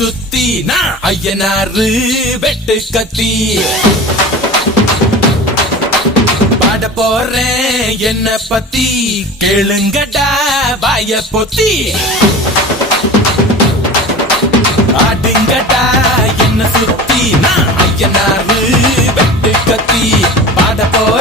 சுத்தி நான் ஐயனாரு வெட்டு கத்தி பாட போறேன் என்ன பத்தி கேளுங்கடா வாய பொத்தி ஆடுங்கடா என்ன சுத்தி நான் ஐயனாரு வெட்டு கத்தி பாட போறேன்